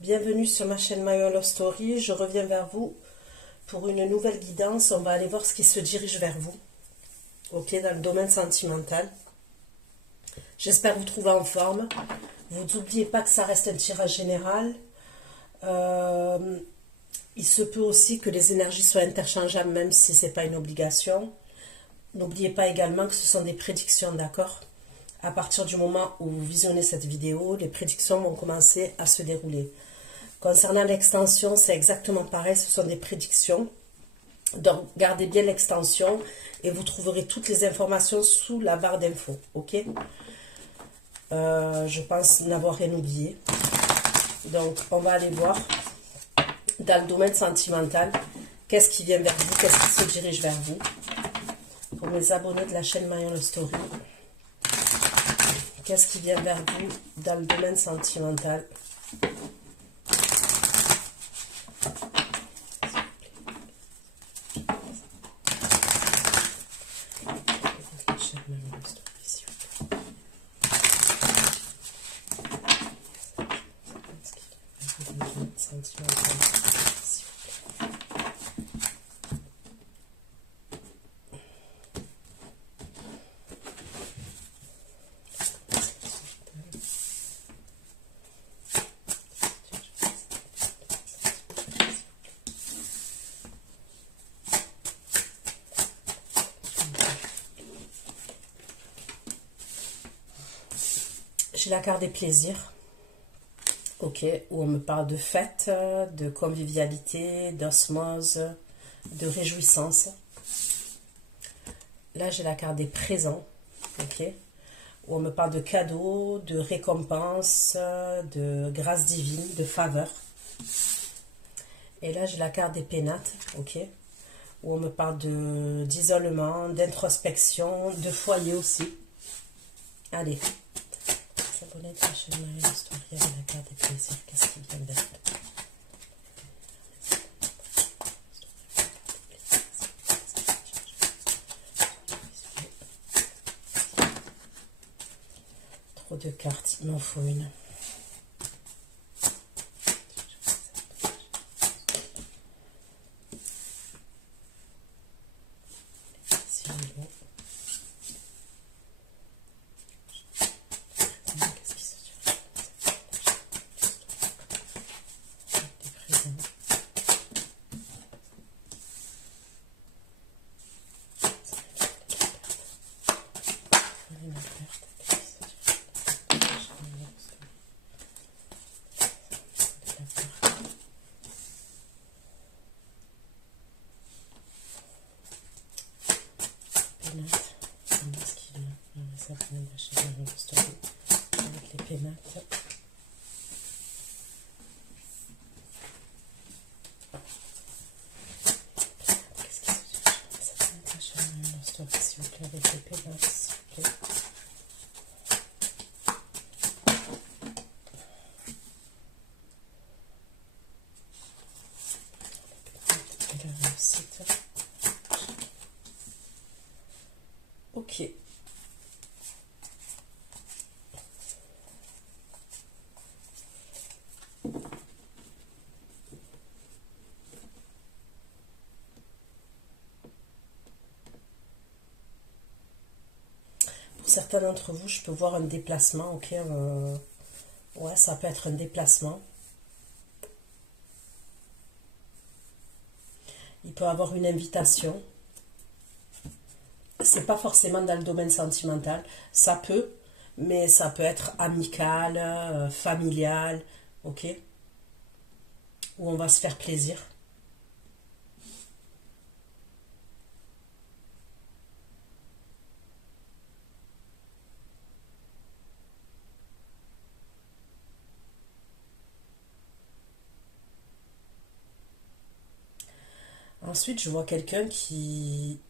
Bienvenue sur ma chaîne My Love Story. Je reviens vers vous pour une nouvelle guidance. On va aller voir ce qui se dirige vers vous, ok, dans le domaine sentimental. J'espère vous trouver en forme. Vous n'oubliez pas que ça reste un tirage général. Il se peut aussi que les énergies soient interchangeables, même si ce n'est pas une obligation. N'oubliez pas également que ce sont des prédictions, d'accord? À partir du moment où vous visionnez cette vidéo, les prédictions vont commencer à se dérouler. Concernant l'extension, c'est exactement pareil, ce sont des prédictions. Donc, gardez bien l'extension et vous trouverez toutes les informations sous la barre d'infos, ok? Je pense n'avoir rien oublié. Donc, on va aller voir dans le domaine sentimental, qu'est-ce qui vient vers vous, qu'est-ce qui se dirige vers vous. Pour mes abonnés de la chaîne My Love Story, qu'est-ce qui vient vers vous dans le domaine sentimental? J'ai la carte des plaisirs, ok, où on me parle de fête, de convivialité, d'osmose, de réjouissance. Là, j'ai la carte des présents, ok, où on me parle de cadeaux, de récompenses, de grâce divine, de faveur. Et là, j'ai la carte des pénates, ok, où on me parle d'isolement, d'introspection, de foyer aussi. Allez. S'abonner de la chaîne My Love Story avec la carte des plaisirs. Qu'est-ce qui vient vers trop de cartes, il m'en faut une. Avec les pénates. Qu'est-ce qui se passe? Ça va être la chaîne My Love Story, s'il vous plaît, avec les pénates, s'il vous plaît. Et la réussite. Ok. Pour certains d'entre vous, je peux voir un déplacement, ok, ouais, ça peut être un déplacement. Il peut avoir une invitation. C'est pas forcément dans le domaine sentimental, ça peut, mais ça peut être amical, familial, ok, où on va se faire plaisir. Ensuite, je vois quelqu'un qui...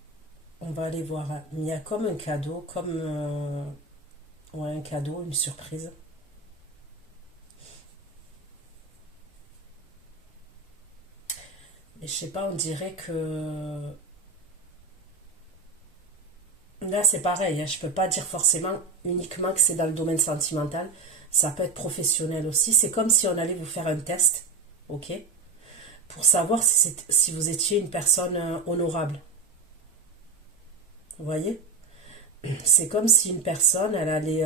On va aller voir. Il y a comme un cadeau, comme ouais, un cadeau, une surprise. Mais je sais pas, on dirait que... Là, c'est pareil, hein, je peux pas dire forcément uniquement que c'est dans le domaine sentimental. Ça peut être professionnel aussi. C'est comme si on allait vous faire un test, ok? Pour savoir si vous étiez une personne honorable. Vous voyez? C'est comme si une personne, elle allait...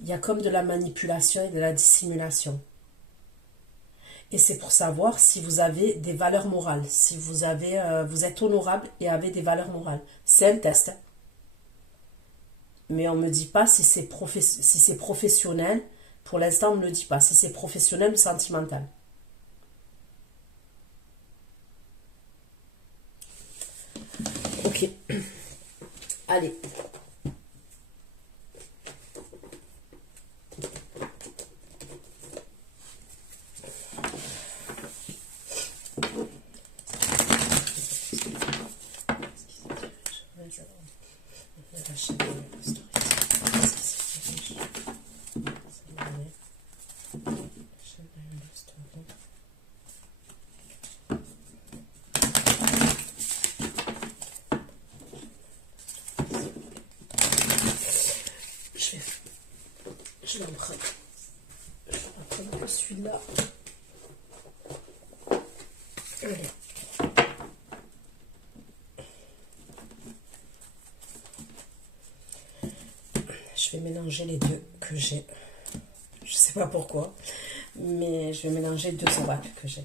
il y a comme de la manipulation et de la dissimulation. Et c'est pour savoir si vous avez des valeurs morales, si vous êtes honorable et avez des valeurs morales. C'est un test. Mais on ne me dit pas si c'est professionnel. Pour l'instant, on ne me le dit pas. Si c'est professionnel ou sentimental. Ok. Allez. Je vais en prendre celui-là. Allez. Je vais mélanger les deux que j'ai. Je sais pas pourquoi, mais je vais mélanger deux oracles que j'ai.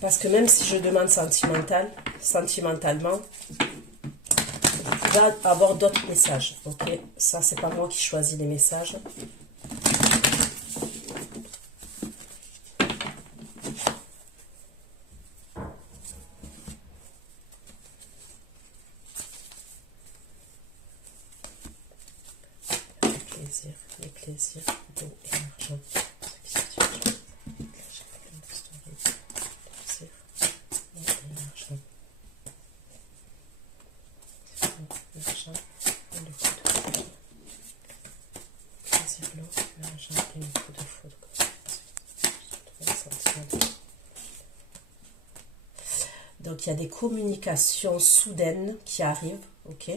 Parce que même si je demande sentimentalement, vous pouvez avoir d'autres messages. Ok, ça c'est pas moi qui choisis les messages. Les plaisirs, d'eau et argent. Donc il y a des communications soudaines qui arrivent, ok.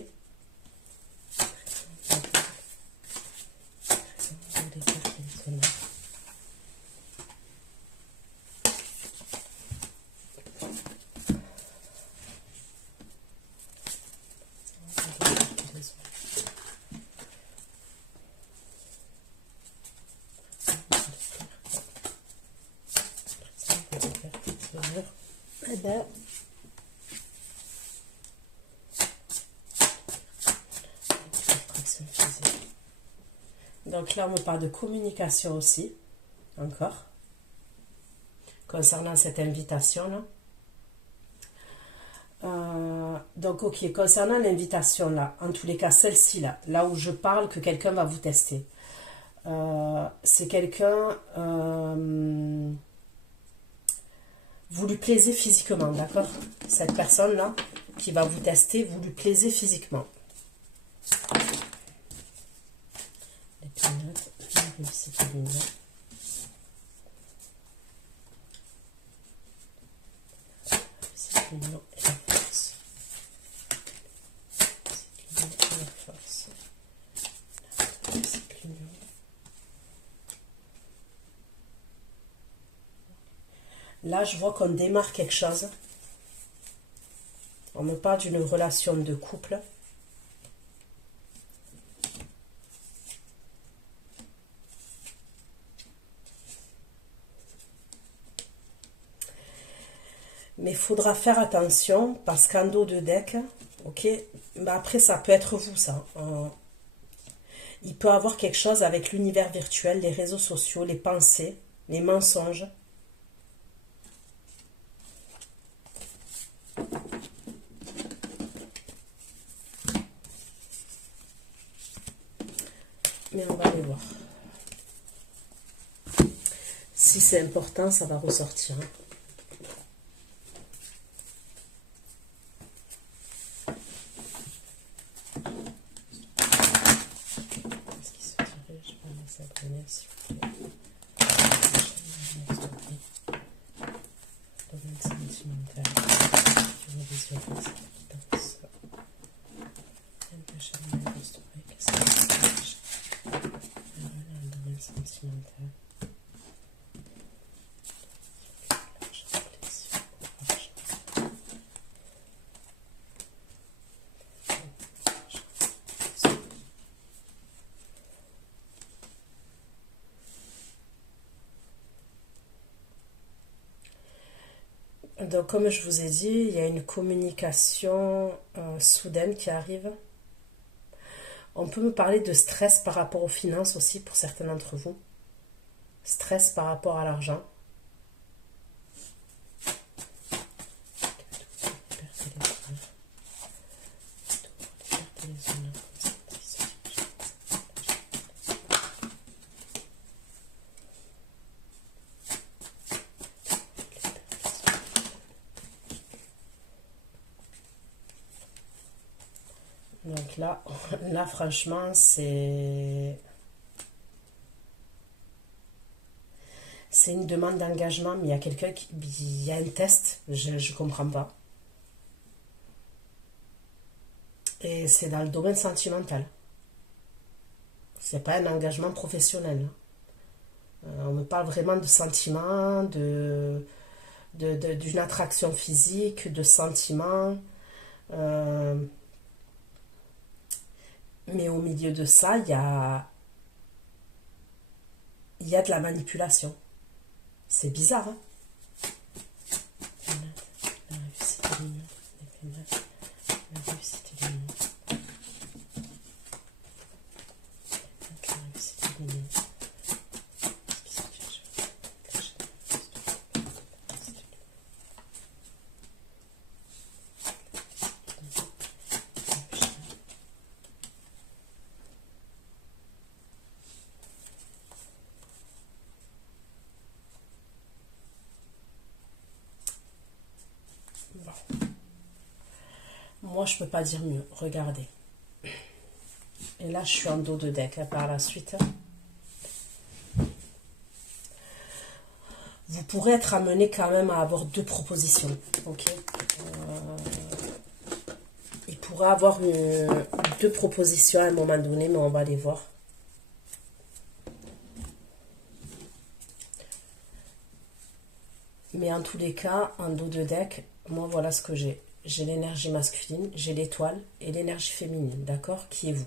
Eh ben, donc là, on me parle de communication aussi, encore, concernant cette invitation-là. Donc, ok, concernant l'invitation-là, en tous les cas, celle-ci-là, là où je parle que quelqu'un va vous tester, c'est quelqu'un... vous lui plaisez physiquement, d'accord? Cette personne-là qui va vous tester, vous lui plaisez physiquement. Les planètes, la réussite lunaire. La réussite lunaire et la force. La réussite lunaire et la force. La réussite lunaire. Là, je vois qu'on démarre quelque chose. On me parle d'une relation de couple. Mais il faudra faire attention parce qu'en dos de deck, ok, mais après ça peut être vous ça. Il peut avoir quelque chose avec l'univers virtuel, les réseaux sociaux, les pensées, les mensonges. Mais on va aller voir. Si c'est important, ça va ressortir. Qu'est-ce qui se dirait? Je vais me s'abonner, s'il vous plaît. Domaine sentimental. Je vais visualiser dans ça. Qu'est-ce que c'est? Un domaine sentimental. Donc, comme je vous ai dit, il y a une communication soudaine qui arrive. On peut me parler de stress par rapport aux finances aussi pour certains d'entre vous. Stress par rapport à l'argent. Donc là franchement, c'est une demande d'engagement, mais il y a quelqu'un qui... Il y a un test, je ne comprends pas. Et c'est dans le domaine sentimental. C'est pas un engagement professionnel. On me parle vraiment de sentiments, d'une attraction physique, de sentiments. Mais au milieu de ça, il y a de la manipulation. C'est bizarre, hein? La réussite est mignonne. La réussite est mignonne. La réussite est mignonne. Moi, je peux pas dire mieux. Regardez. Et là, je suis en dos de deck par la suite. Vous pourrez être amené quand même à avoir deux propositions. Ok. Il pourrait avoir deux propositions à un moment donné, mais on va les voir. Mais en tous les cas, en dos de deck, moi, voilà ce que j'ai. J'ai l'énergie masculine, j'ai l'étoile et l'énergie féminine, d'accord? Qui est vous.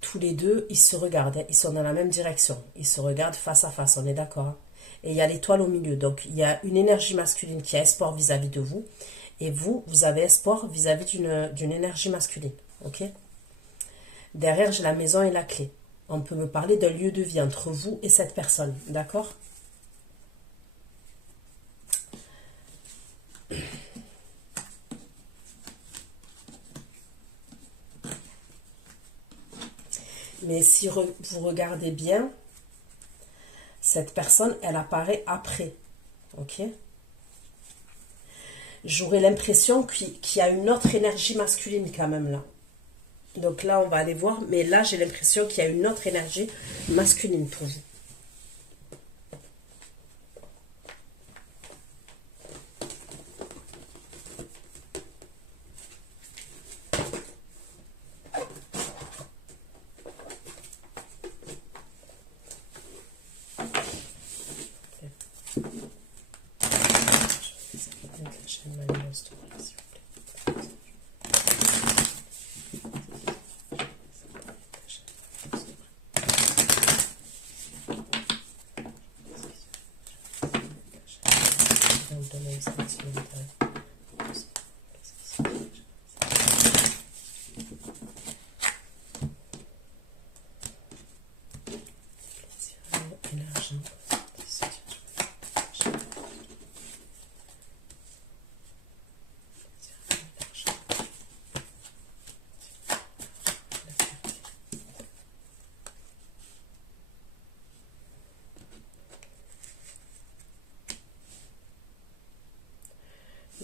Tous les deux, ils se regardent, ils sont dans la même direction. Ils se regardent face à face, on est d'accord, hein? Et il y a l'étoile au milieu. Donc, il y a une énergie masculine qui a espoir vis-à-vis de vous. Et vous avez espoir vis-à-vis d'une énergie masculine, ok? Derrière, j'ai la maison et la clé. On peut me parler d'un lieu de vie entre vous et cette personne, d'accord? Mais si vous regardez bien, cette personne, elle apparaît après. Ok? J'aurais l'impression qu'il y a une autre énergie masculine quand même là. Donc là, on va aller voir. Mais là, j'ai l'impression qu'il y a une autre énergie masculine pour vous.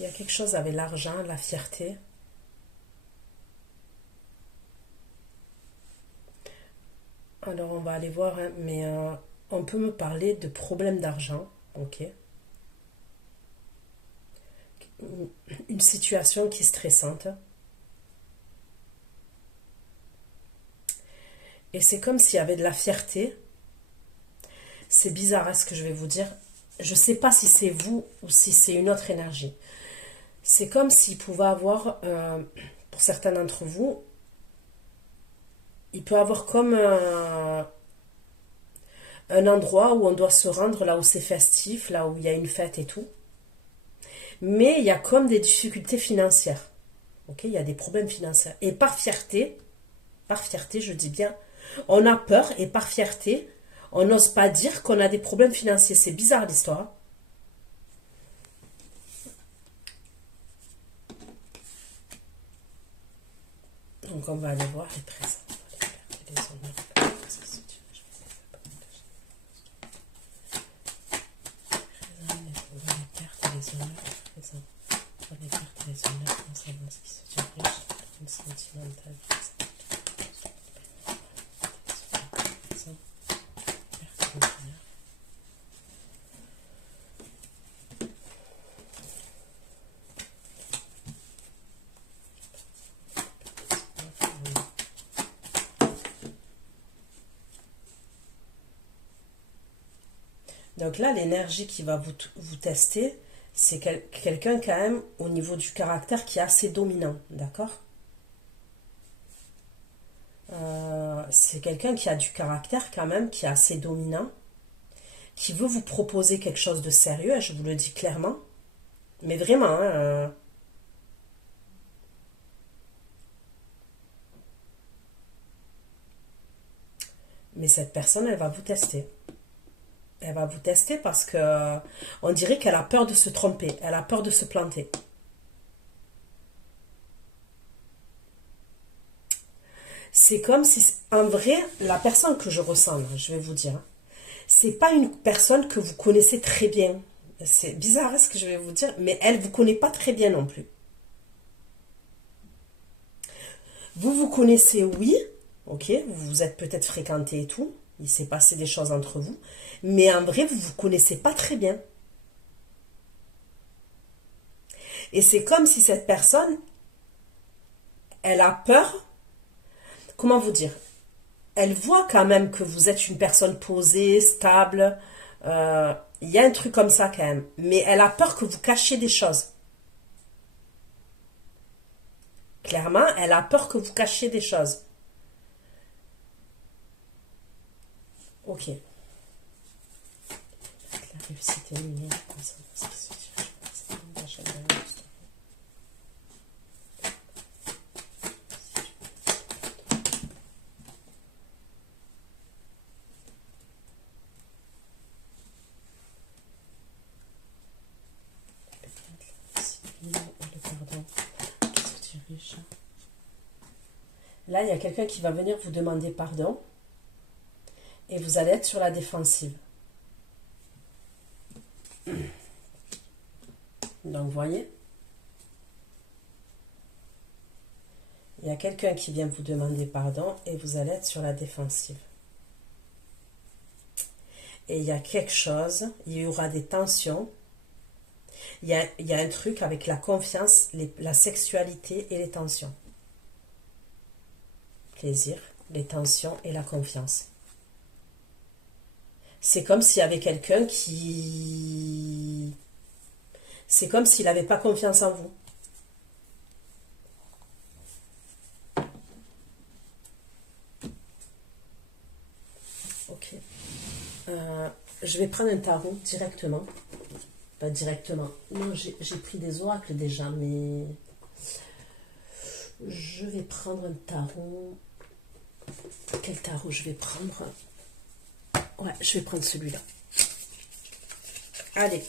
y a quelque chose avec l'argent, la fierté. Alors, on va aller voir, hein, mais on peut me parler de problèmes d'argent. Ok. Une situation qui est stressante. Et c'est comme s'il y avait de la fierté. C'est bizarre, hein, ce que je vais vous dire. Je ne sais pas si c'est vous ou si c'est une autre énergie. C'est comme s'il pouvait avoir, pour certains d'entre vous, il peut avoir comme un endroit où on doit se rendre, là où c'est festif, là où il y a une fête et tout. Mais il y a comme des difficultés financières. Ok, il y a des problèmes financiers. Et par fierté, je dis bien, on a peur et par fierté, on n'ose pas dire qu'on a des problèmes financiers. C'est bizarre l'histoire. Donc on va aller voir les présents. Les honneurs. Les cartes et les honneurs. Les cartes et les honneurs concernant ce qui se dirige, une sentimentale. Donc là, l'énergie qui va vous tester, c'est quelqu'un quand même au niveau du caractère qui est assez dominant, d'accord? C'est quelqu'un qui a du caractère quand même, qui est assez dominant, qui veut vous proposer quelque chose de sérieux, et je vous le dis clairement, mais vraiment, hein, mais cette personne, elle va vous tester. Elle va vous tester parce que on dirait qu'elle a peur de se tromper, elle a peur de se planter. C'est comme si, en vrai, la personne que je ressens, là, je vais vous dire, hein, c'est pas une personne que vous connaissez très bien. C'est bizarre, hein, ce que je vais vous dire, mais elle vous connaît pas très bien non plus. Vous vous connaissez, oui, ok, vous vous êtes peut-être fréquenté et tout, il s'est passé des choses entre vous, mais en vrai, vous vous connaissez pas très bien. Et c'est comme si cette personne, elle a peur, comment vous dire, elle voit quand même que vous êtes une personne posée, stable, il y a un truc comme ça quand même, mais elle a peur que vous cachiez des choses. Clairement, elle a peur que vous cachiez des choses. Ok. La réussite est lumière, ce qui se dirige. Là, il y a quelqu'un qui va venir vous demander pardon et vous allez être sur la défensive. Donc, vous voyez, il y a quelqu'un qui vient vous demander pardon et vous allez être sur la défensive. Et il y a quelque chose, il y aura des tensions. Il y a un truc avec la confiance, la sexualité et les tensions. Plaisir, les tensions et la confiance. C'est comme s'il y avait quelqu'un qui... C'est comme s'il n'avait pas confiance en vous. Ok. Je vais prendre un tarot directement. Pas directement. Non, j'ai pris des oracles déjà, mais... Je vais prendre un tarot. Quel tarot je vais prendre? Ouais, je vais prendre celui-là. Allez.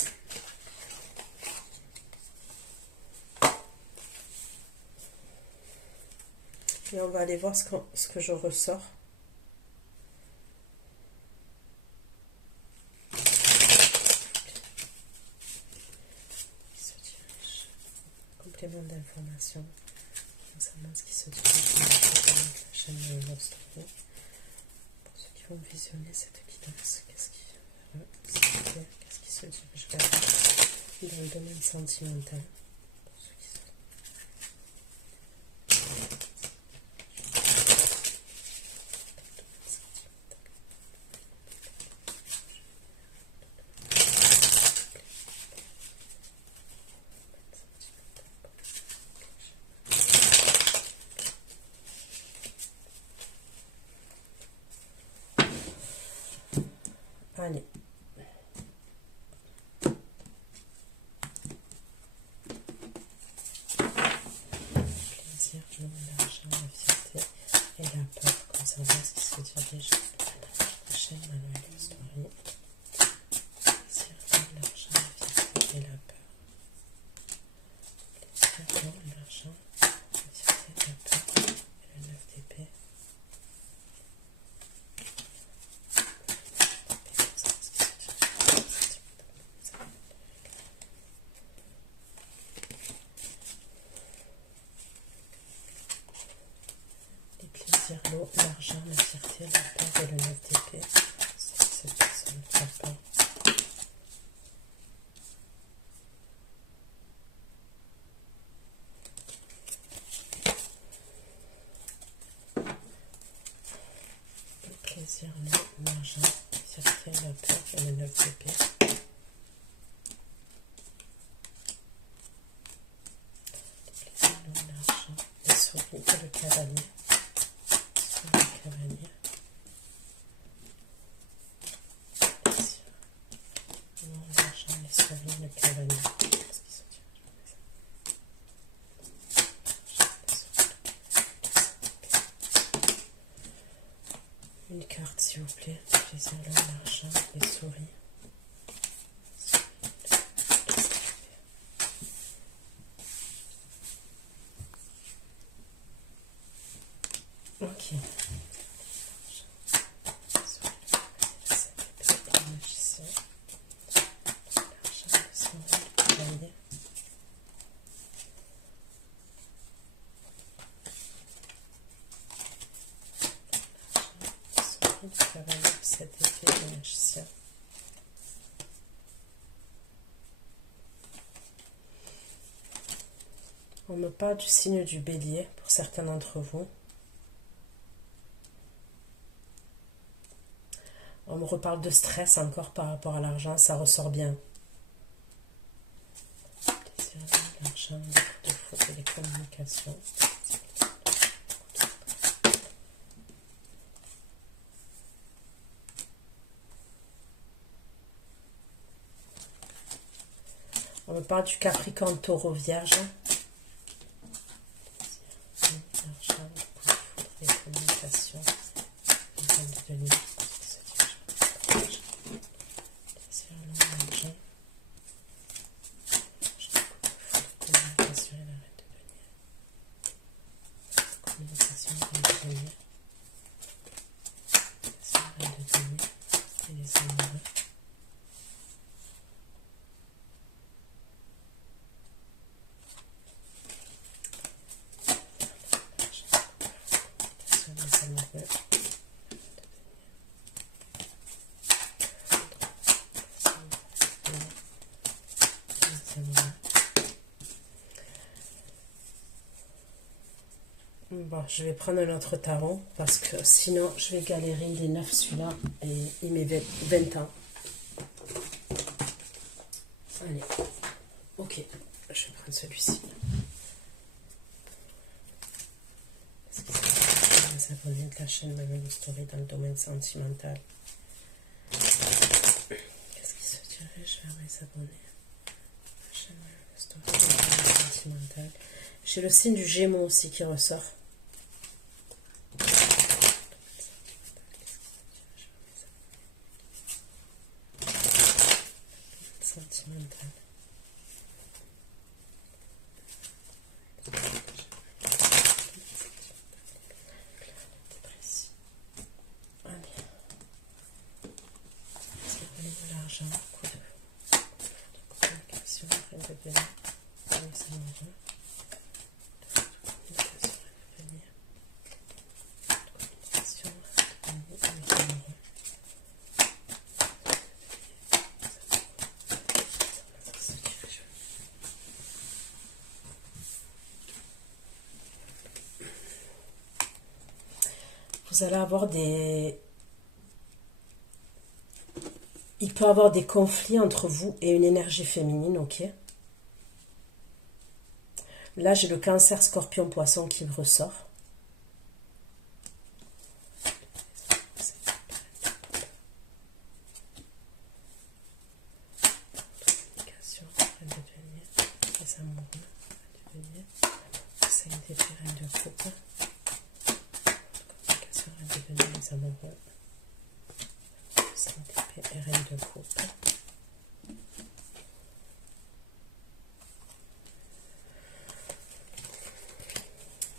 Et on va aller voir ce que je ressors. complément d'information concernant ce qui se dirige sur la chaîne de Love Story. Pour ceux qui vont visionner cette guidance, qu'est-ce qui se dirige dans le domaine sentimental? Pour ceux qui sont... Allez. Plaisir, l'argent, la fierté et la peur concernant ce qui se dirige la chaîne Manuel Story. Plaisir, l'argent, la fierté et la peur. Plaisir, l'argent, la fierté et la peur. Et le 9 d'épée. L'eau, l'argent, la fierté, la peur et le 9 d'épée. Cette personne qui a peur. Le plaisir, l'eau, l'argent, la fierté, la peur et le 9 d'épée. Le plaisir, l'eau, l'argent, les souris et le cavalier. Cavalier. Non, l'argent, les souris, le cavalier. Qu'est-ce qui se dit? Une carte, s'il vous plaît. Plaisir, l'argent, les souris. Ok. Cet effet de magicien. On me parle du signe du bélier pour certains d'entre vous. On me reparle de stress encore par rapport à l'argent, ça ressort bien. L'argent, les fautes et les communications. On me parle du Capricorne, Taureau, Vierge. L'argent, les communications, les hommes de nuit. Bon, je vais prendre un autre tarot parce que sinon je vais galérer. Il est 9 celui-là et il met 20 ans. Allez, ok, je vais prendre celui-ci. Qu'est-ce qui s'appelle les abonnés de la chaîne Manuel Story dans le domaine sentimental? Qu'est-ce qui se dirige vers les abonnés? La chaîne Manuel Story dans le domaine sentimental. J'ai le signe du Gémeaux aussi qui ressort. Sentimental. Allez. L'argent, coup de communication, de bénin, ça vous allez avoir des... Il peut y avoir des conflits entre vous et une énergie féminine, ok? Là, j'ai le Cancer, Scorpion, Poisson qui me ressort.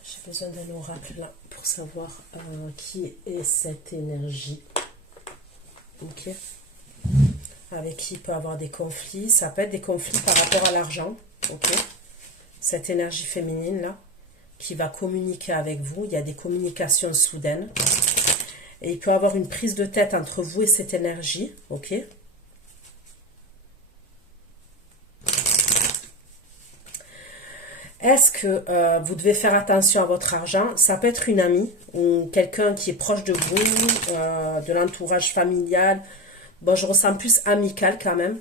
J'ai besoin d'un oracle là pour savoir qui est cette énergie. Ok. Avec qui il peut avoir des conflits. Ça peut être des conflits par rapport à l'argent. Ok. Cette énergie féminine là qui va communiquer avec vous. Il y a des communications soudaines. Et il peut y avoir une prise de tête entre vous et cette énergie. Ok. Est-ce que vous devez faire attention à votre argent? Ça peut être une amie ou quelqu'un qui est proche de vous, de l'entourage familial. Bon, je ressens plus amical quand même.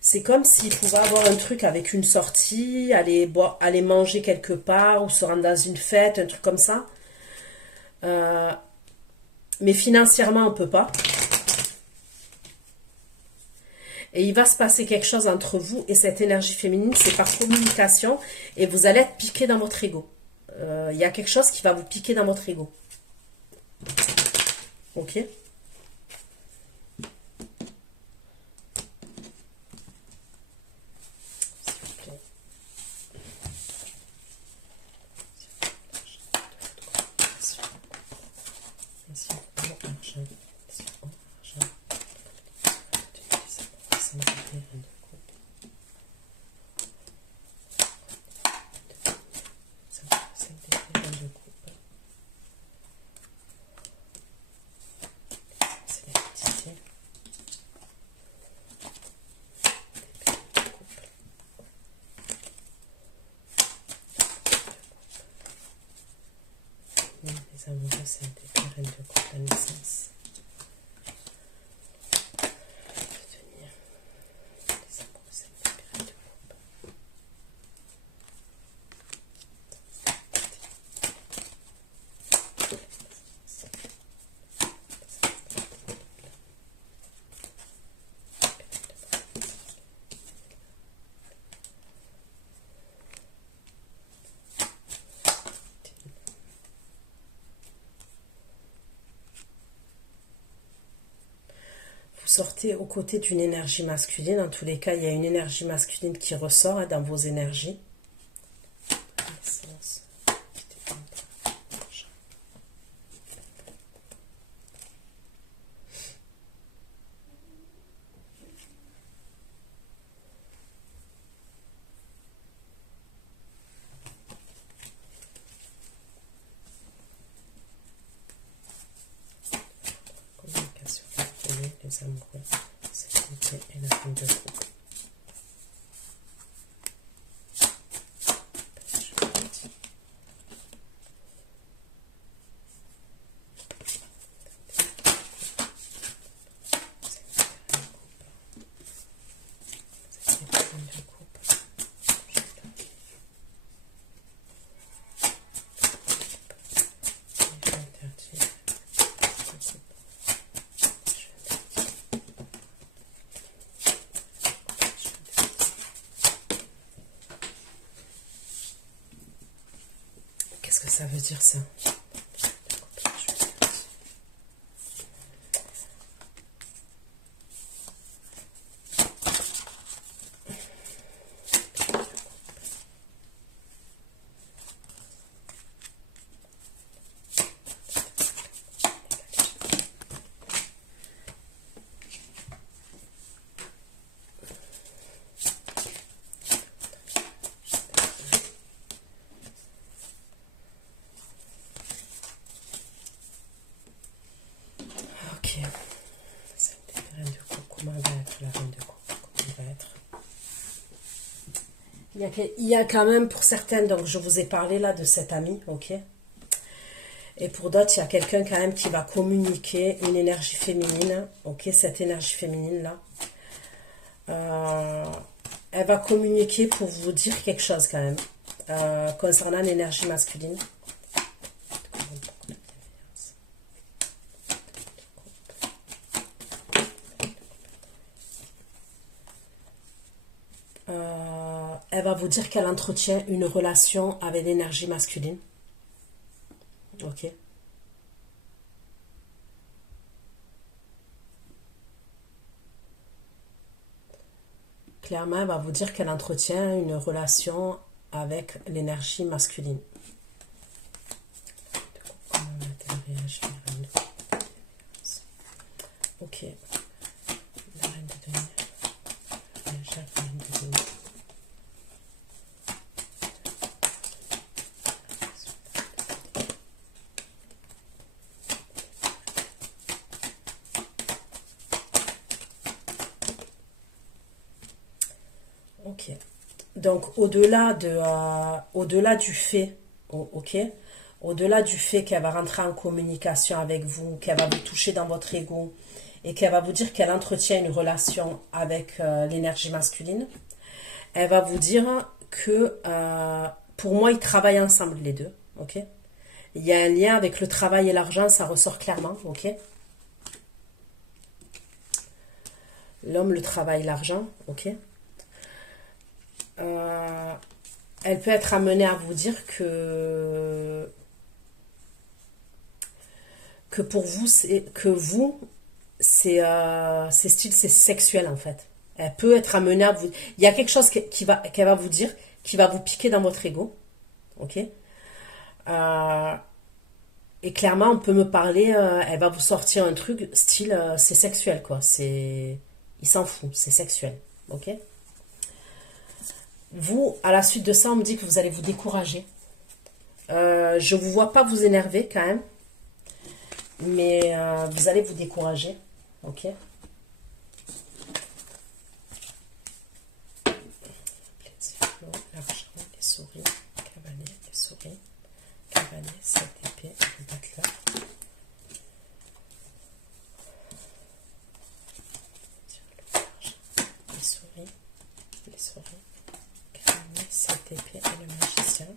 C'est comme s'il pouvait avoir un truc avec une sortie, aller boire, aller manger quelque part ou se rendre dans une fête, un truc comme ça. Mais financièrement, on ne peut pas. Et il va se passer quelque chose entre vous et cette énergie féminine, c'est par communication. Et vous allez être piqué dans votre ego. Il y a quelque chose qui va vous piquer dans votre ego. Ok? Les amoureux, c'est des reines de coupe à naissance. Les amoureux, c'est des reines de coupe. Vous sortez aux côtés d'une énergie masculine. Dans tous les cas, il y a une énergie masculine qui ressort dans vos énergies. Les amoureux, sécurité et la reine de coupe. Qu'est-ce que ça veut dire ça? Il y a quand même pour certaines, donc je vous ai parlé là de cette amie, ok? Et pour d'autres, il y a quelqu'un quand même qui va communiquer une énergie féminine. Ok, cette énergie féminine-là. Elle va communiquer pour vous dire quelque chose quand même. Concernant l'énergie masculine. Elle va vous dire qu'elle entretient une relation avec l'énergie masculine. Ok. Clairement, elle va vous dire qu'elle entretient une relation avec l'énergie masculine. Ok. La reine de denier. La reine de denier. Ok. Donc, au-delà du fait, ok, au-delà du fait qu'elle va rentrer en communication avec vous, qu'elle va vous toucher dans votre ego et qu'elle va vous dire qu'elle entretient une relation avec l'énergie masculine, elle va vous dire que pour moi, ils travaillent ensemble les deux, ok. Il y a un lien avec le travail et l'argent, ça ressort clairement, ok. L'homme, le travail, l'argent, ok. Elle peut être amenée à vous dire que pour vous, c'est sexuel en fait. Elle peut être amenée à vous. Il y a quelque chose qu'elle va vous dire, qui va vous piquer dans votre ego, ok. Et clairement, on peut me parler. Elle va vous sortir un truc style, c'est sexuel quoi. Il s'en fout, c'est sexuel, ok. Vous, à la suite de ça, on me dit que vous allez vous décourager. Je ne vous vois pas vous énerver quand même. Mais vous allez vous décourager. Ok. L'argent, les souris, cavalier, les souris, cavalier, 7 épées, le battleur. Les souris, cavalier, 7 épées et le magicien.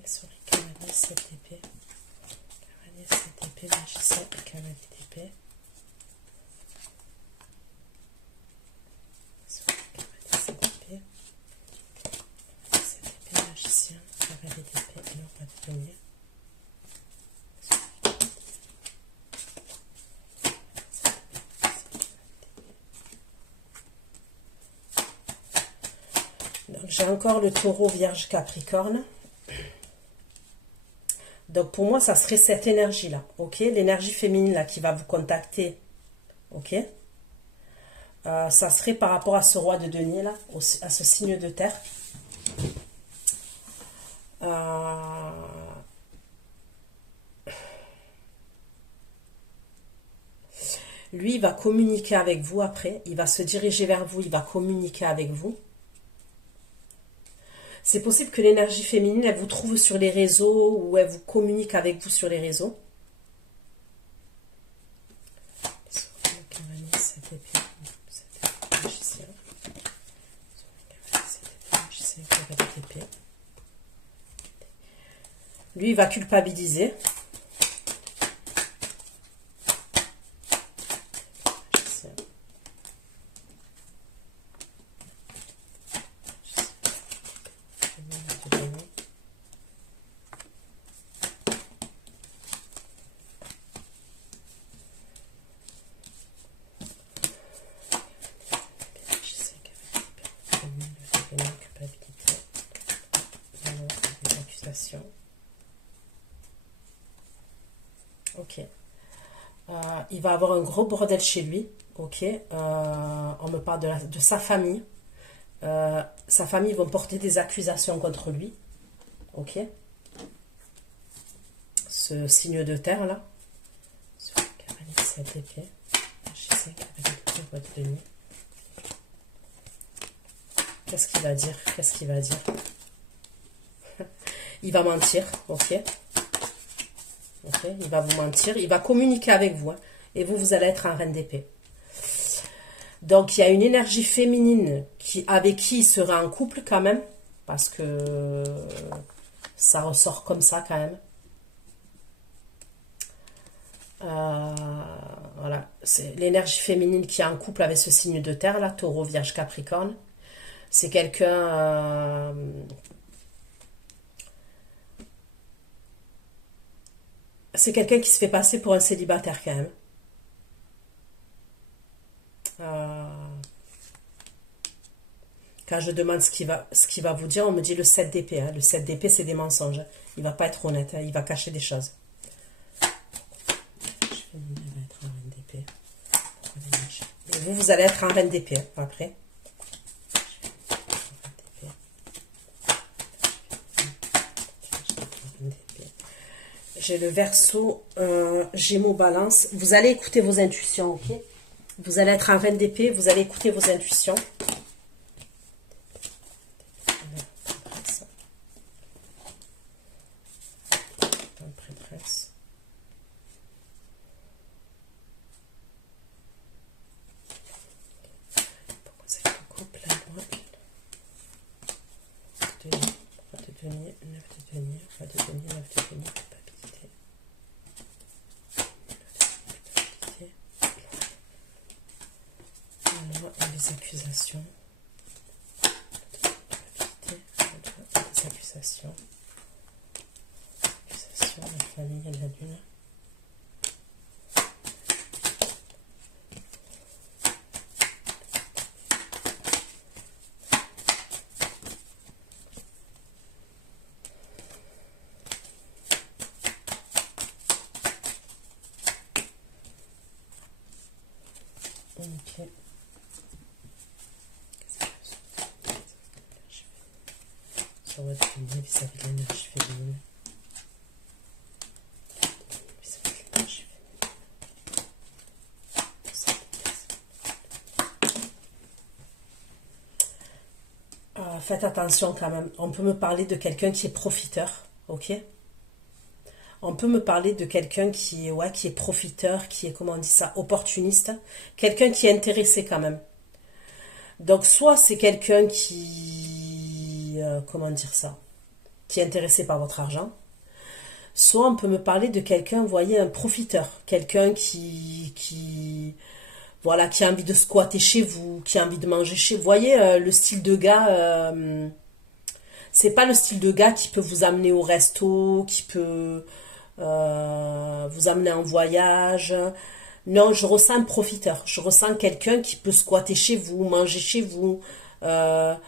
Les souris, cavalier, 7 épées. Cavalier, 7 épées, magicien et cavalier d'épée. Souris, cavalier, 7 épées. 7 épées, magicien, cavalier d'épée et le roi de denier. Donc j'ai encore le taureau, vierge, capricorne. Donc pour moi, ça serait cette énergie-là, ok. L'énergie féminine là qui va vous contacter, ok. Ça serait par rapport à ce roi de denier là, à ce signe de terre. Lui, il va communiquer avec vous après. Il va se diriger vers vous, il va communiquer avec vous. C'est possible que l'énergie féminine, elle vous trouve sur les réseaux ou elle vous communique avec vous sur les réseaux. Lui, il va culpabiliser. Ok. Il va avoir un gros bordel chez lui. Ok. On me parle de sa famille. Sa famille va porter des accusations contre lui. Ok. Ce signe de terre là. Cavalier de 7 épées. Magicien, cavalier de roi de denier. Qu'est-ce qu'il va dire? Qu'est-ce qu'il va dire? Il va mentir, ok. Okay, il va vous mentir, il va communiquer avec vous. Hein, et vous, vous allez être en reine d'épée. Donc, il y a une énergie féminine avec qui il sera en couple quand même. Parce que ça ressort comme ça quand même. Voilà, c'est l'énergie féminine qui est en couple avec ce signe de terre, là, Taureau, Vierge, Capricorne. C'est quelqu'un... c'est quelqu'un qui se fait passer pour un célibataire quand même. Quand je demande ce qu'il va vous dire, on me dit le 7 d'épée. Hein. Le 7 d'épée, c'est des mensonges. Il va pas être honnête, hein. Il va cacher des choses. Et vous, vous allez être en reine d'épée hein, après. J'ai le Verseau, Gémeaux, Balance. Vous allez écouter vos intuitions, ok? Vous allez être en reine d'épée, vous allez écouter vos intuitions. Accusations. Des accusations. Accusations, la famille et la lune. Ok. Ça va devenir vis-à-vis de l'énergie féminine. Vis-à-vis de l'énergie féminine. Faites attention quand même. On peut me parler de quelqu'un qui est profiteur, ok? On peut me parler de quelqu'un qui est profiteur, qui est, comment on dit ça, opportuniste. Quelqu'un qui est intéressé quand même. Donc, soit c'est quelqu'un qui... comment dire ça? Qui est intéressé par votre argent. Soit on peut me parler de quelqu'un, vous voyez, un profiteur. Quelqu'un voilà, qui a envie de squatter chez vous, qui a envie de manger chez vous. Vous voyez, le style de gars... c'est pas le style de gars qui peut vous amener au resto, qui peut... vous amener en voyage. Non, je ressens un profiteur. Je ressens quelqu'un qui peut squatter chez vous, manger chez vous. La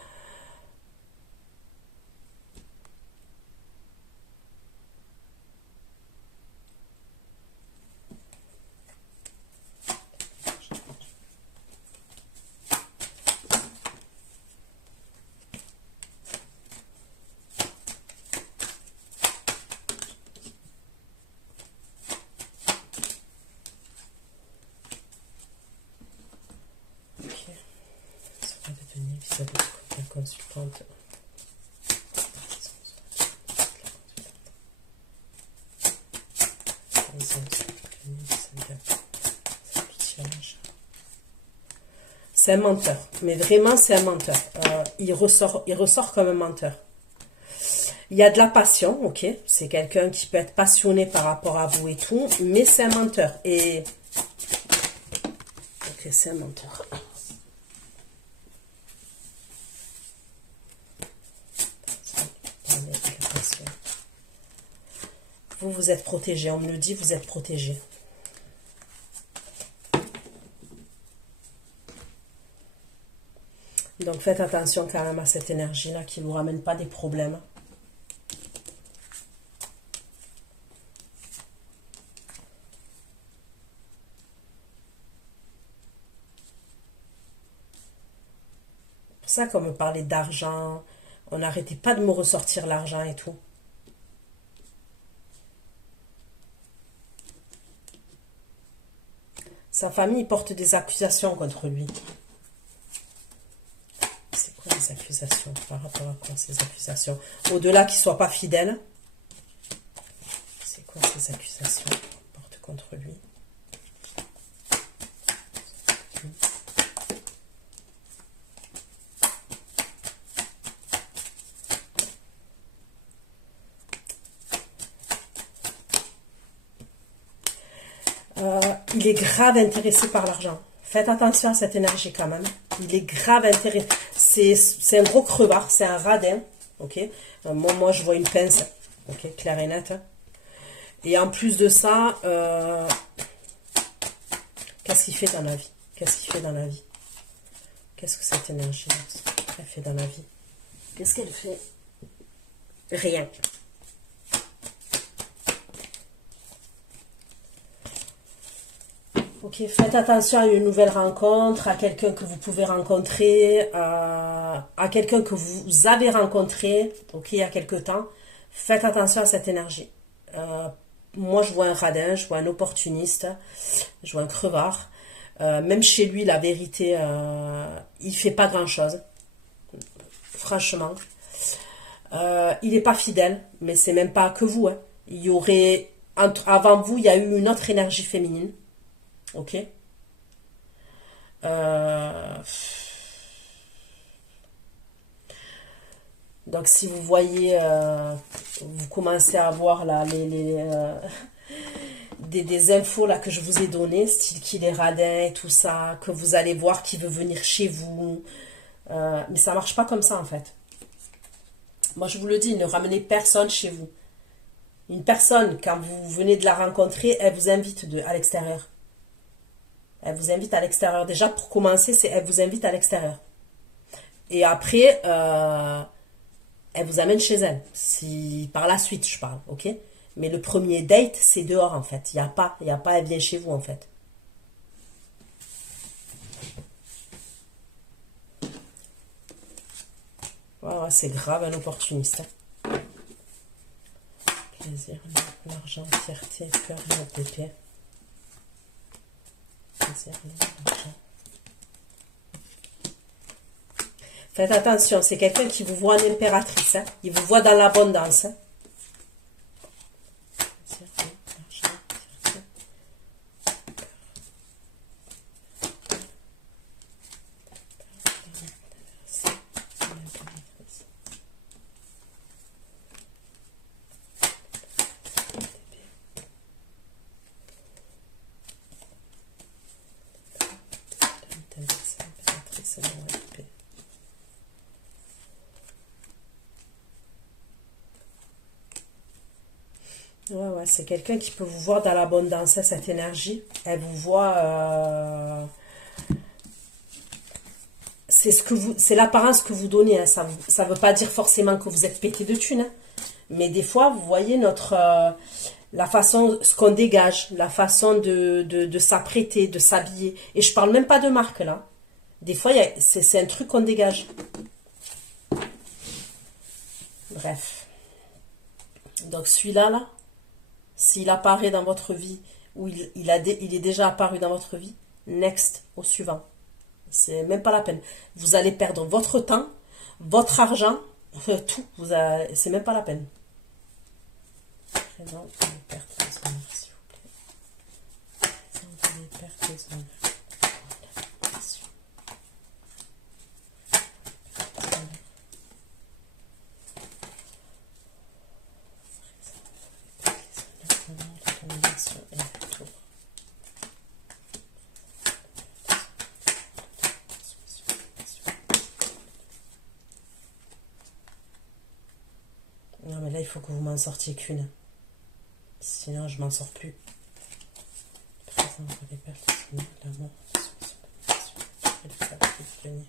consultante. C'est un menteur, mais vraiment c'est un menteur. Il ressort comme un menteur. Il y a de la passion, ok. C'est quelqu'un qui peut être passionné par rapport à vous et tout, mais c'est un menteur. Et ok, c'est un menteur. Vous êtes protégé, on me le dit, vous êtes protégé. Donc faites attention quand même à cette énergie-là qui ne vous ramène pas des problèmes. C'est pour ça qu'on me parlait d'argent, on n'arrêtait pas de me ressortir l'argent et tout. Sa famille porte des accusations contre lui. C'est quoi les accusations? Par rapport à quoi ces accusations? Au-delà qu'il ne soit pas fidèle. C'est quoi quoi ces accusations portent contre lui? Il est grave intéressé par l'argent. Faites attention à cette énergie quand même. Il est grave intéressé. C'est un gros crevard, c'est un radin. Ok. Moi, je vois une pince. Ok, clair et net. Et en plus de ça, qu'est-ce qu'il fait dans la vie? Qu'est-ce qu'il fait dans la vie? Qu'est-ce que cette énergie elle fait dans la vie? Qu'est-ce qu'elle fait? Rien. Ok, faites attention à une nouvelle rencontre, à quelqu'un que vous pouvez rencontrer, à quelqu'un que vous avez rencontré, ok, il y a quelque temps. Faites attention à cette énergie. Moi, je vois un radin, je vois un opportuniste, je vois un crevard. Même chez lui, la vérité, il fait pas grand-chose. Franchement. Il n'est pas fidèle, mais c'est même pas que vous. Hein. Il y aurait, avant vous, il y a eu une autre énergie féminine. Ok. Donc si vous voyez, vous commencez à avoir là des infos là que je vous ai données, style qu'il est radin et tout ça, que vous allez voir qu'il veut venir chez vous. Mais ça marche pas comme ça en fait. Moi je vous le dis, ne ramenez personne chez vous. Une personne, quand vous venez de la rencontrer, elle vous invite à l'extérieur. Elle vous invite à l'extérieur. Déjà, pour commencer, elle vous invite à l'extérieur. Et après, elle vous amène chez elle. Si, par la suite, je parle, ok? Mais le premier date, c'est dehors, en fait. Il n'y a pas, elle vient chez vous, en fait. Voilà, c'est grave, un opportuniste. Hein. Plaisir, l'argent, fierté, peur, d'épée. Faites attention, c'est quelqu'un qui vous voit en impératrice. Hein. Il vous voit dans l'abondance. Hein. Ouais, c'est quelqu'un qui peut vous voir dans l'abondance, cette énergie. Elle vous voit... c'est l'apparence que vous donnez. Hein. Ça ne veut pas dire forcément que vous êtes pété de thunes. Hein. Mais des fois, vous voyez la façon, ce qu'on dégage, la façon de s'apprêter, de s'habiller. Et je parle même pas de marque, là. Des fois, c'est un truc qu'on dégage. Bref. Donc, celui-là, là, s'il apparaît dans votre vie, ou il est déjà apparu dans votre vie, next, au suivant. C'est même pas la peine. Vous allez perdre votre temps, votre argent, tout. C'est même pas la peine. Présent, perte des honneurs, s'il vous plaît. Présent, perte des honneurs. Non mais là il faut que vous m'en sortiez qu'une. Sinon je m'en sors plus. Présent pour les pertes, l'amour, et le savoir venir.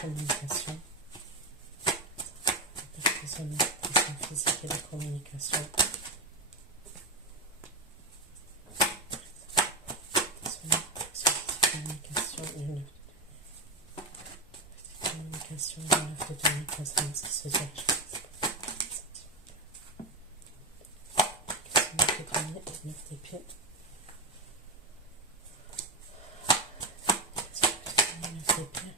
communication. Pression physique et de communication. Communication, le 9 de denier concernant ce qui se dirige. Le 9 de denier et le 9 d'épée. Le 9 d'épée.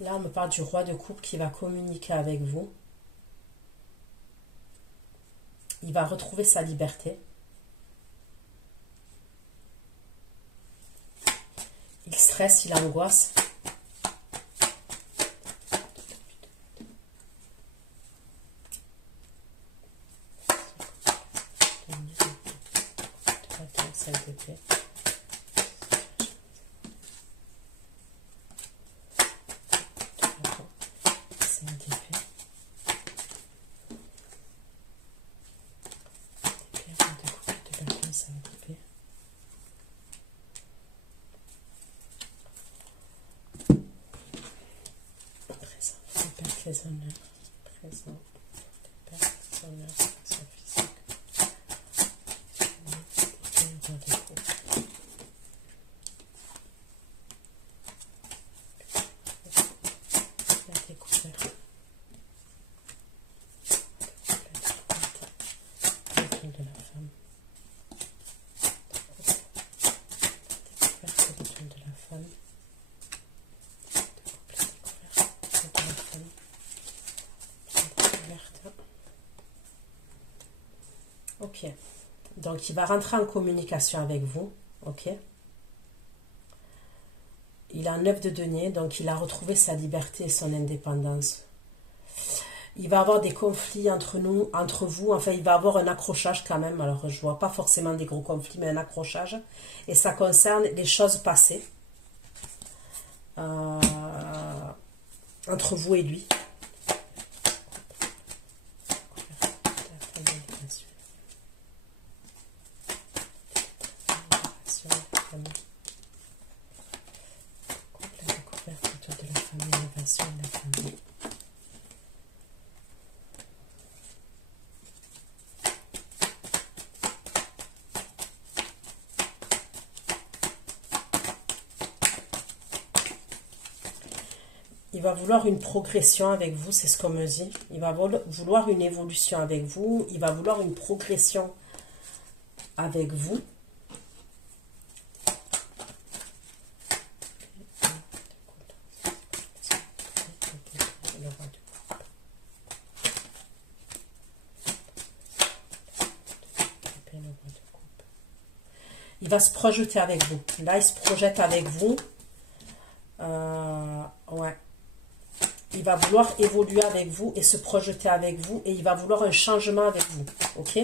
Là, on me parle du roi de coupe qui va communiquer avec vous. Il va retrouver sa liberté. Il stresse, il angoisse. Les honneurs, présent, des pertes, des honneurs, action physique, des roi de coupe. La découverte, la découverte de la femme, la découverte de l'étoile de la femme. Ok, donc il va rentrer en communication avec vous, ok. Il a un 9 de denier, donc il a retrouvé sa liberté et son indépendance. Il va avoir des conflits entre vous, enfin il va avoir un accrochage quand même, alors je vois pas forcément des gros conflits, mais un accrochage, et ça concerne les choses passées, entre vous et lui. Il va vouloir une progression avec vous, c'est ce qu'on me dit. Il va vouloir une évolution avec vous. Il va vouloir une progression avec vous. Il va se projeter avec vous. Là, il se projette avec vous. Ouais. Il va vouloir évoluer avec vous et se projeter avec vous. Et il va vouloir un changement avec vous. Ok?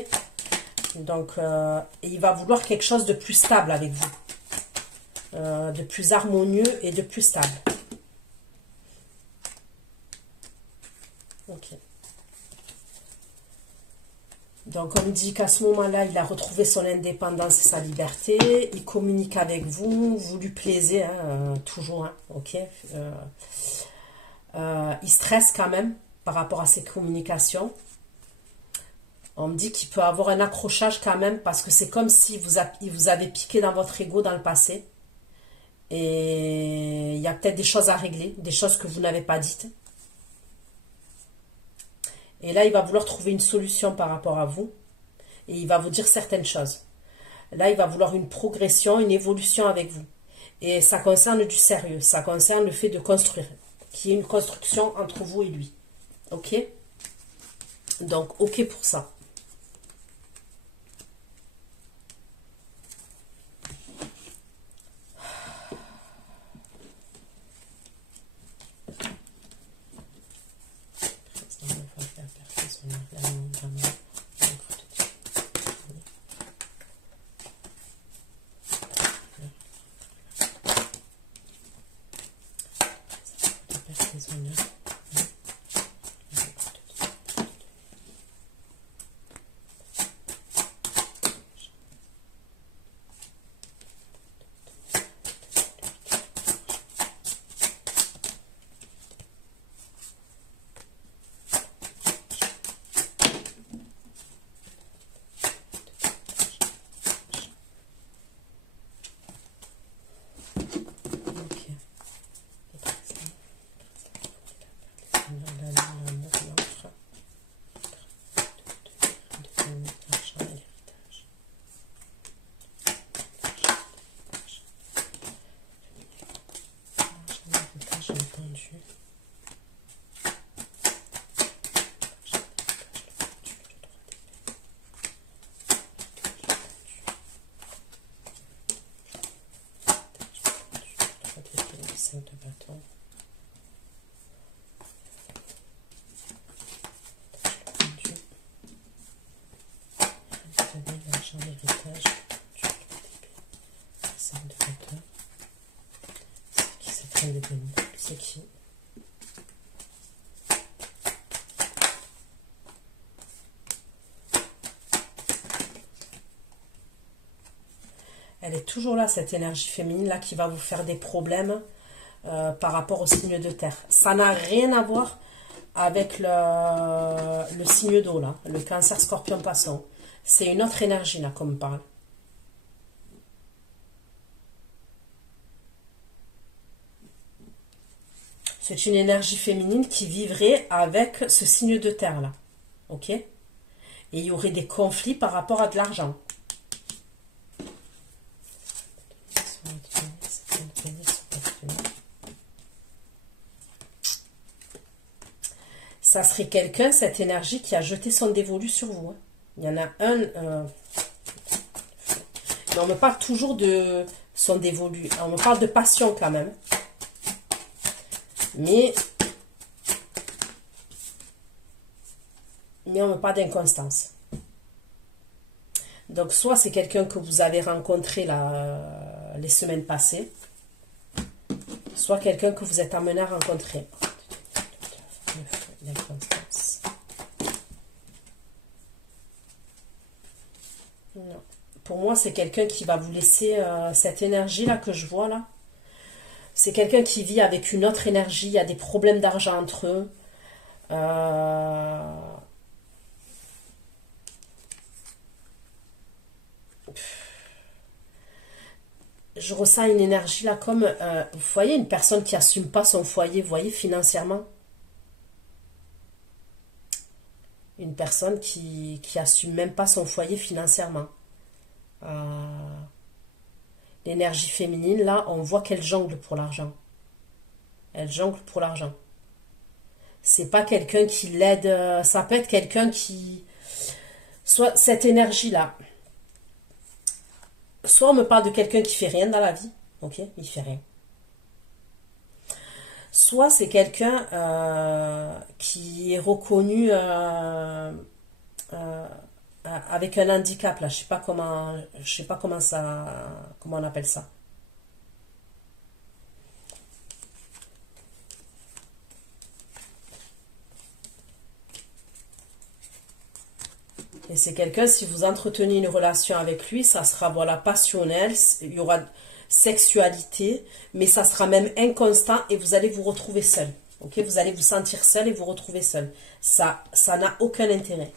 Donc, et il va vouloir quelque chose de plus stable avec vous. De plus harmonieux et de plus stable. Ok. Donc, on me dit qu'à ce moment-là, il a retrouvé son indépendance et sa liberté. Il communique avec vous. Vous lui plaisez, hein, toujours. Hein, ok. Il stresse quand même par rapport à ses communications. On me dit qu'il peut avoir un accrochage quand même parce que c'est comme si il vous avait piqué dans votre ego dans le passé. Et il y a peut-être des choses à régler, des choses que vous n'avez pas dites. Et là, il va vouloir trouver une solution par rapport à vous. Et il va vous dire certaines choses. Là, il va vouloir une progression, une évolution avec vous. Et ça concerne du sérieux. Ça concerne le fait de construire. Qu'il y ait une construction entre vous et lui. Ok? Donc, ok pour ça. Elle est toujours là, cette énergie féminine là qui va vous faire des problèmes par rapport au signe de terre. Ça n'a rien à voir avec le signe d'eau là, le cancer, scorpion, poisson. C'est une autre énergie là qu'on me parle. C'est une énergie féminine qui vivrait avec ce signe de terre là. Ok? Et il y aurait des conflits par rapport à de l'argent. Ça serait quelqu'un, cette énergie, qui a jeté son dévolu sur vous. Il y en a un... mais on me parle toujours de son dévolu. On me parle de passion quand même. Mais on me parle d'inconstance. Donc, soit c'est quelqu'un que vous avez rencontré là, les semaines passées, soit quelqu'un que vous êtes amené à rencontrer. L'inconstance. Non. Pour moi, c'est quelqu'un qui va vous laisser cette énergie-là que je vois là. C'est quelqu'un qui vit avec une autre énergie. Il y a des problèmes d'argent entre eux. Je ressens une énergie là comme, vous voyez, une personne qui n'assume pas son foyer, vous voyez, financièrement. Une personne qui assume même pas son foyer financièrement. L'énergie féminine, là, on voit qu'elle jongle pour l'argent. Elle jongle pour l'argent. C'est pas quelqu'un qui l'aide, ça peut être quelqu'un qui... Soit cette énergie-là, soit on me parle de quelqu'un qui fait rien dans la vie, ok, il fait rien. Soit c'est quelqu'un qui est reconnu avec un handicap là, je sais pas comment on appelle ça. Et c'est quelqu'un, si vous entretenez une relation avec lui, ça sera voilà passionnel, il y aura sexualité, mais ça sera même inconstant et vous allez vous retrouver seul. Ok, vous allez vous sentir seul et vous retrouver seul. Ça n'a aucun intérêt.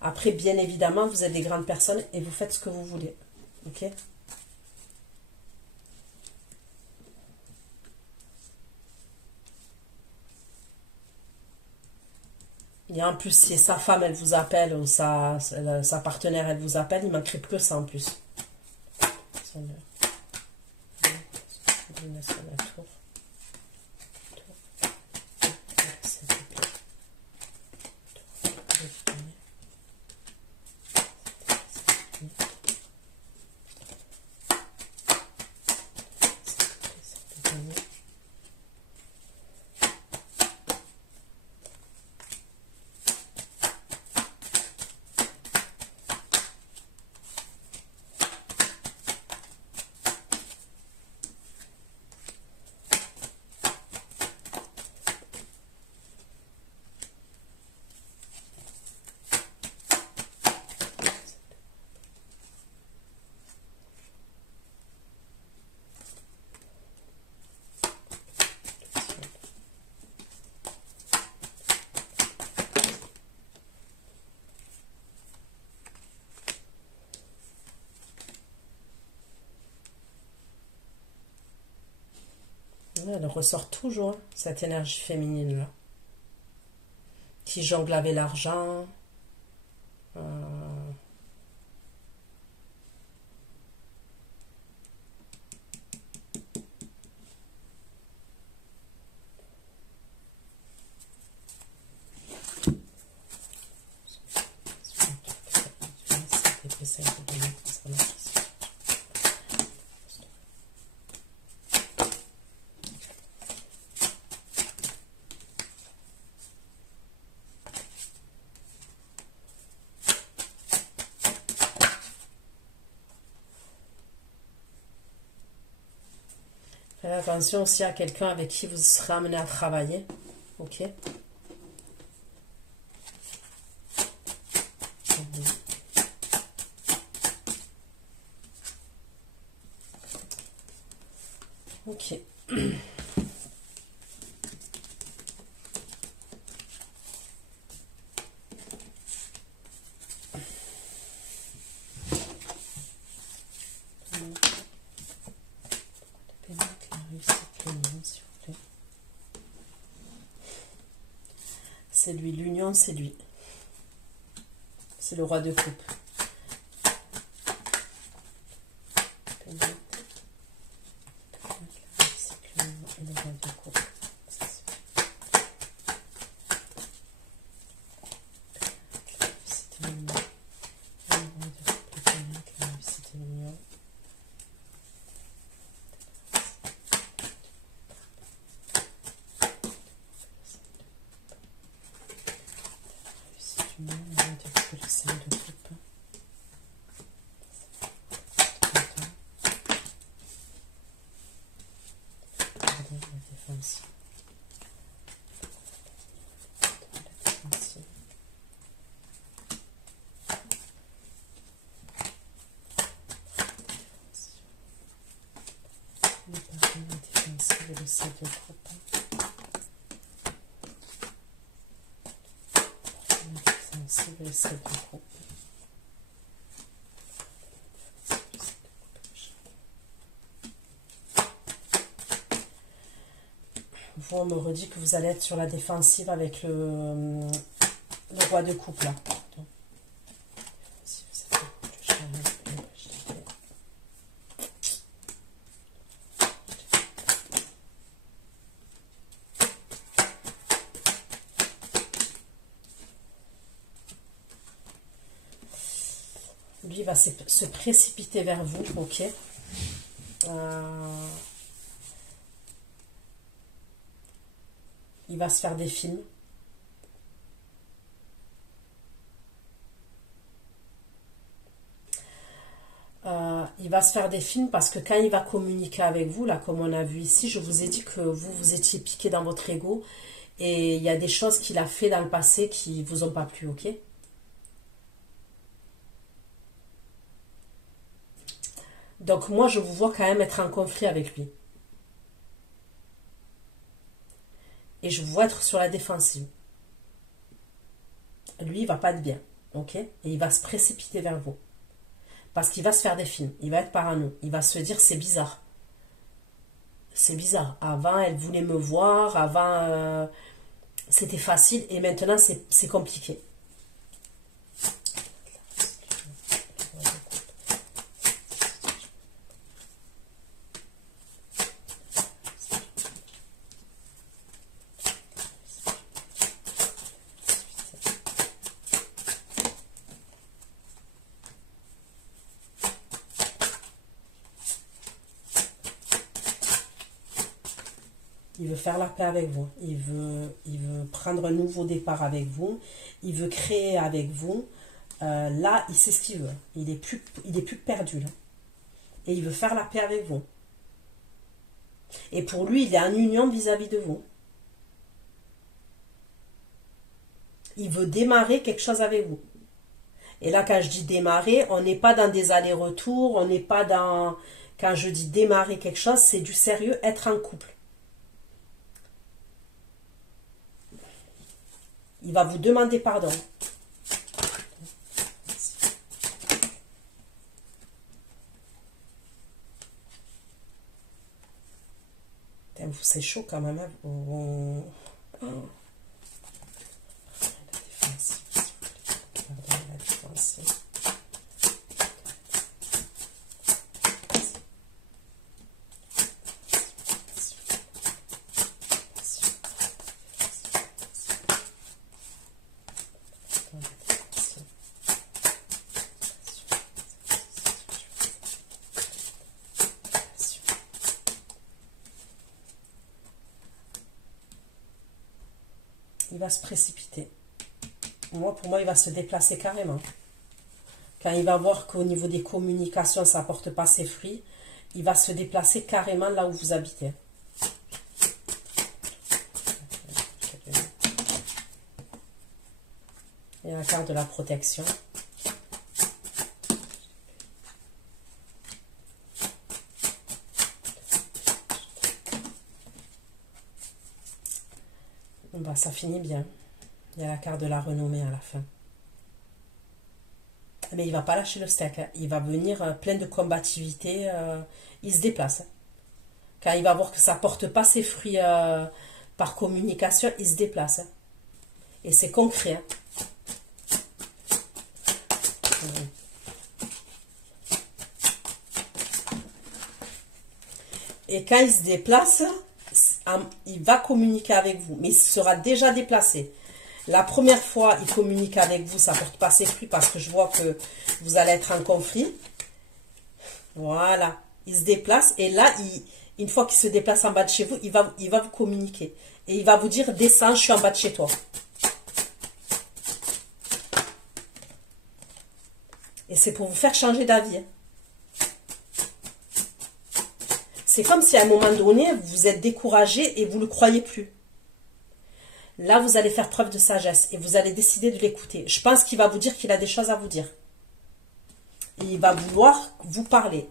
Après, bien évidemment, vous êtes des grandes personnes et vous faites ce que vous voulez. Ok. Et en plus, si sa femme, elle vous appelle, ou sa partenaire, elle vous appelle, il manquerait plus que ça en plus. Elle ressort toujours, cette énergie féminine-là. Qui jongle avec l'argent. Faites attention aussi à quelqu'un avec qui vous serez amené à travailler. Ok. Ok. C'est lui, l'union, c'est lui. C'est le roi de coupe. Le 7 de coupe. Le 7 de coupe. Vous, on me redit que vous allez être sur la défensive avec le roi de coupe là. Lui va se précipiter vers vous, ok. Il va se faire des films. Il va se faire des films parce que quand il va communiquer avec vous, là, comme on a vu ici, je vous ai dit que vous étiez piqué dans votre ego et il y a des choses qu'il a fait dans le passé qui vous ont pas plu, ok. Donc moi, je vous vois quand même être en conflit avec lui. Et je vous vois être sur la défensive. Lui, il va pas être bien, ok. Et il va se précipiter vers vous. Parce qu'il va se faire des films. Il va être parano. Il va se dire, c'est bizarre. C'est bizarre. Avant, elle voulait me voir. Avant, c'était facile. Et maintenant, c'est compliqué. Il veut faire la paix avec vous. Il veut prendre un nouveau départ avec vous. Il veut créer avec vous. Là, il sait ce qu'il veut. Il est plus perdu là. Et il veut faire la paix avec vous. Et pour lui, il est en union vis-à-vis de vous. Il veut démarrer quelque chose avec vous. Et là, quand je dis démarrer, on n'est pas dans des allers-retours. On n'est pas dans... Quand je dis démarrer quelque chose, c'est du sérieux, être en couple. Il va vous demander pardon. C'est chaud quand même. Hein. Il va se précipiter. Pour moi, il va se déplacer carrément. Quand il va voir qu'au niveau des communications, ça ne porte pas ses fruits, il va se déplacer carrément là où vous habitez. Et la carte de la protection. ça finit bien. Il y a la carte de la renommée à la fin. Mais il ne va pas lâcher le steak. Hein. Il va venir plein de combativité. Il se déplace. Hein. Quand il va voir que ça ne porte pas ses fruits par communication, il se déplace. Hein. Et c'est concret. Hein. Et quand il se déplace, il va communiquer avec vous. Mais il sera déjà déplacé. La première fois, il communique avec vous, ça ne porte pas ses fruits parce que je vois que vous allez être en conflit. Voilà. Il se déplace et là, une fois qu'il se déplace en bas de chez vous, il va vous communiquer. Et il va vous dire, descends, je suis en bas de chez toi. Et c'est pour vous faire changer d'avis. C'est comme si à un moment donné, vous êtes découragé et vous ne le croyez plus. Là, vous allez faire preuve de sagesse et vous allez décider de l'écouter. Je pense qu'il va vous dire qu'il a des choses à vous dire. Et il va vouloir vous parler.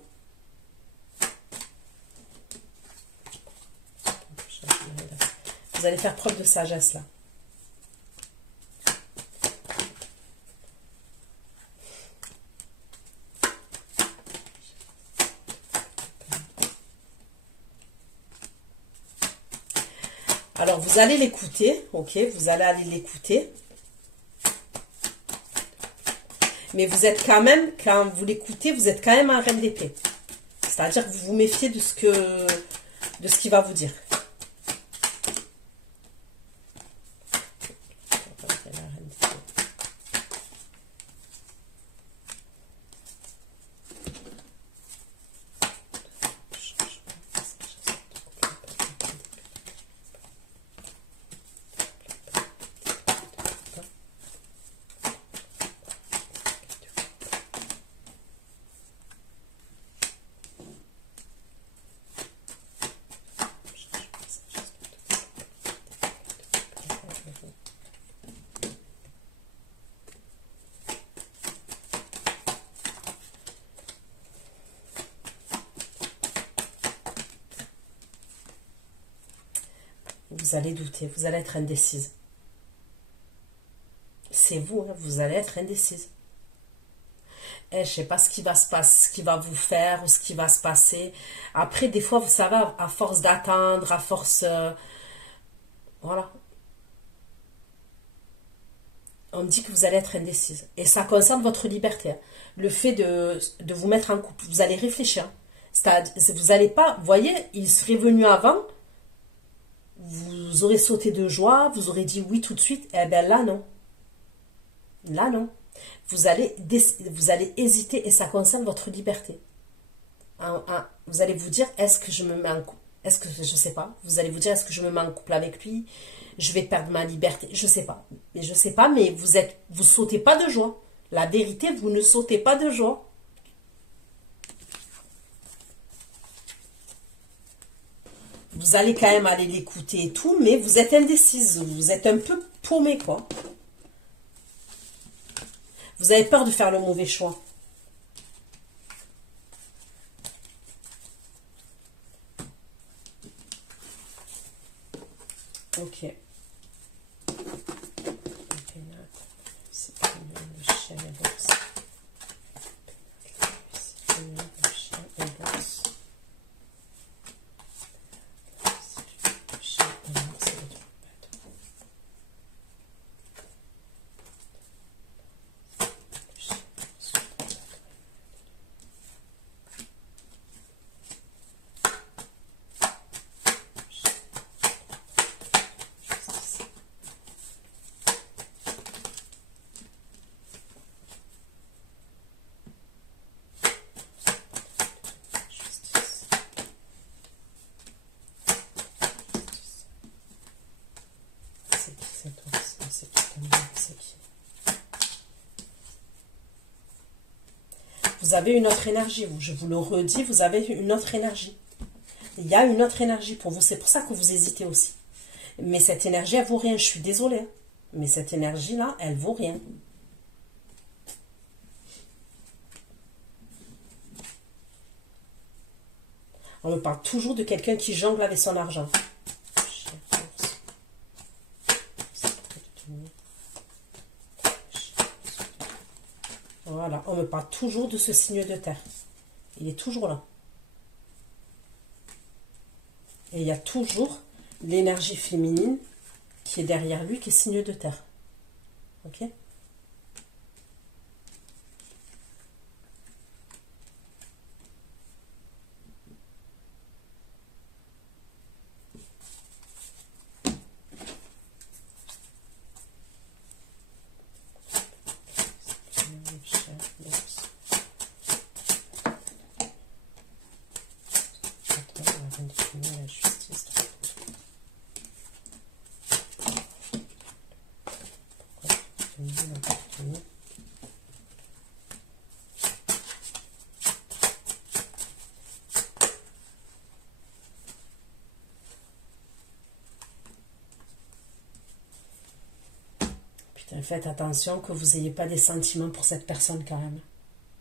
Vous allez faire preuve de sagesse là. Alors, vous allez l'écouter, ok, vous allez aller l'écouter. Mais vous êtes quand même, quand vous l'écoutez, vous êtes quand même un reine d'épée. C'est-à-dire que vous vous méfiez de ce qu'il va vous dire. Vous allez douter, vous allez être indécise. C'est vous, hein, vous allez être indécise. Je ne sais pas ce qui va se passer, ce qui va vous faire ou ce qui va se passer. Après, des fois, vous savez, à force d'attendre, à force... voilà. On me dit que vous allez être indécise. Et ça concerne votre liberté. Hein. Le fait de vous mettre en couple. Vous allez réfléchir. Vous n'allez pas... Vous voyez, il serait venu avant... Vous aurez sauté de joie, vous aurez dit oui tout de suite. Eh bien là, non. Là, non. Vous allez hésiter et ça concerne votre liberté. Vous allez vous dire, est-ce que je me mets en couple? Est-ce que, je sais pas. Vous allez vous dire, est-ce que je me mets en couple avec lui? Je vais perdre ma liberté? Je sais pas. Mais je sais pas, mais vous sautez pas de joie. La vérité, vous ne sautez pas de joie. Vous allez quand même aller l'écouter et tout, mais vous êtes indécise. Vous êtes un peu paumé, quoi. Vous avez peur de faire le mauvais choix. Ok. Vous avez une autre énergie, je vous le redis, vous avez une autre énergie. Il y a une autre énergie pour vous, c'est pour ça que vous hésitez aussi. Mais cette énergie, elle vaut rien, je suis désolée. Mais cette énergie-là, elle vaut rien. On me parle toujours de quelqu'un qui jongle avec son argent. Voilà, on me parle toujours de ce signe de terre. Il est toujours là. Et il y a toujours l'énergie féminine qui est derrière lui, qui est signe de terre. Ok? Putain, faites attention que vous n'ayez pas des sentiments pour cette personne quand même.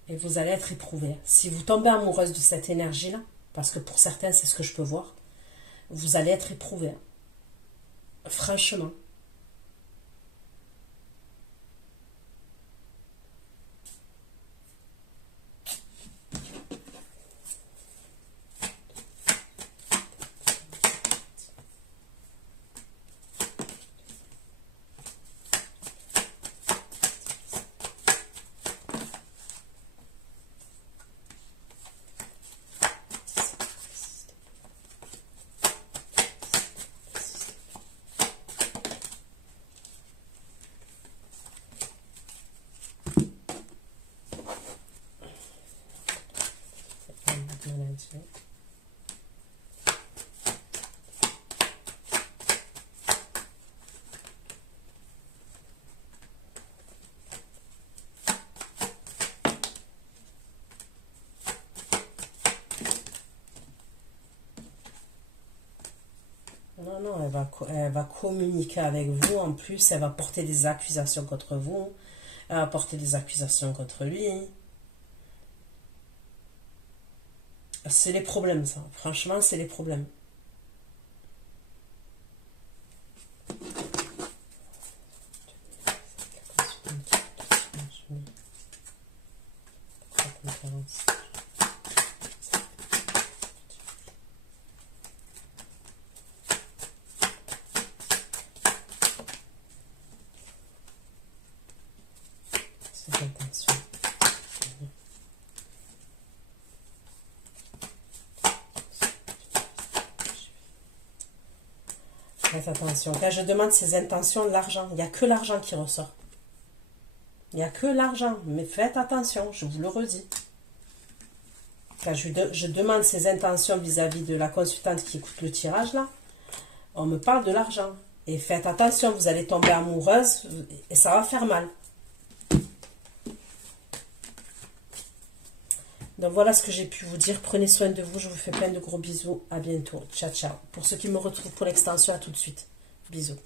Et vous allez être éprouvé. Si vous tombez amoureuse de cette énergie-là, parce que pour certains, c'est ce que je peux voir, vous allez être éprouvé. Franchement. Non, non, elle va communiquer avec vous. En plus, elle va porter des accusations contre vous. Elle va porter des accusations contre lui. C'est les problèmes, ça. Franchement, c'est les problèmes. Faites attention. Quand je demande ses intentions, l'argent, il n'y a que l'argent qui ressort. Il n'y a que l'argent. Mais faites attention, je vous le redis. Quand je demande ses intentions vis-à-vis de la consultante qui écoute le tirage, là, on me parle de l'argent. Et faites attention, vous allez tomber amoureuse et ça va faire mal. Donc voilà ce que j'ai pu vous dire. Prenez soin de vous. Je vous fais plein de gros bisous. À bientôt. Ciao, ciao. Pour ceux qui me retrouvent pour l'extension, à tout de suite. Bisous.